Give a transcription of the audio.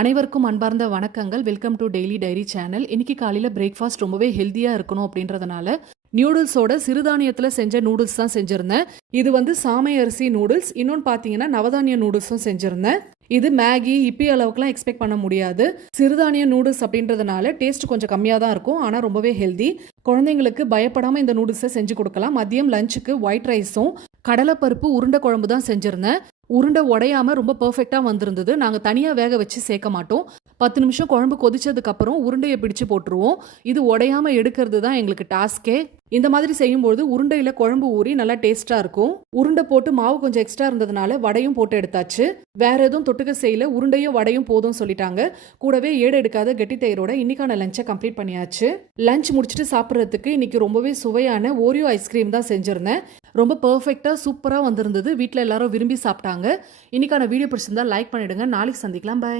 அனைவருக்கும் அன்பார்ந்த வணக்கங்கள். Welcome to daily diary channel. இன்னைக்கு காலையில் பிரேக்ஃபாஸ்ட் ரொம்பவே ஹெல்த்தியாக இருக்கணும் அப்படின்றதுனால நியூடுல்ஸோட சிறுதானியத்தில் செஞ்ச நூடுல்ஸ் தான் செஞ்சுருந்தேன். இது வந்து சாமை அரிசி நூடுல்ஸ். இன்னொன்று பார்த்தீங்கன்னா நவதானிய நூடுல்ஸும் செஞ்சுருந்தேன். இது மேகி இப்பி அளவுக்குலாம் எக்ஸ்பெக்ட் பண்ண முடியாது. சிறுதானிய நூடுல்ஸ் அப்படின்றதுனால டேஸ்ட் கொஞ்சம் கம்மியாக தான் இருக்கும், ஆனால் ரொம்பவே ஹெல்தி. குழந்தைங்களுக்கு பயப்படாமல் இந்த நூடுல்ஸை செஞ்சு கொடுக்கலாம். மதியம் லஞ்சுக்கு ஒயிட் ரைஸும் கடலைப்பருப்பு உருண்டை குழம்பு தான் செஞ்சுருந்தேன். உருண்டை உடையாம ரொம்ப பர்ஃபெக்டாக வந்திருந்தது. நாங்கள் தனியாக வேக வச்சு சேர்க்க மாட்டோம். 10 நிமிஷம் குழம்பு கொதிச்சதுக்கப்புறம் உருண்டையை பிடிச்சு போட்டுருவோம். இது உடையாம எடுக்கிறது தான் எங்களுக்கு டாஸ்கே. இந்த மாதிரி செய்யும்போது உருண்டையில் குழம்பு ஊறி நல்லா டேஸ்ட்டாக இருக்கும். உருண்டை போட்டு மாவு கொஞ்சம் எக்ஸ்ட்ரா இருந்ததுனால வடையும் போட்டு எடுத்தாச்சு. வேற எதுவும் தொட்டுக்க செய்யல, உருண்டையும் வடையும் போதும் சொல்லிட்டாங்க. கூடவே ஏடு எடுக்காத கெட்டி தயிரோட இன்னைக்கான லஞ்சை கம்ப்ளீட் பண்ணியாச்சு. லஞ்ச் முடிச்சுட்டு சாப்பிட்றதுக்கு இன்னைக்கு ரொம்பவே சுவையான ஓரியோ ஐஸ்கிரீம் தான் செஞ்சிருந்தேன். ரொம்ப பர்ஃபெக்டாக சூப்பராக வந்திருந்தது. வீட்டில் எல்லாரும் விரும்பி சாப்பிட்டாங்க. இன்னைக்கான வீடியோ பிடிச்சிருந்தா லைக் பண்ணிடுங்க. நாளைக்கு சந்திக்கலாம். பாய்.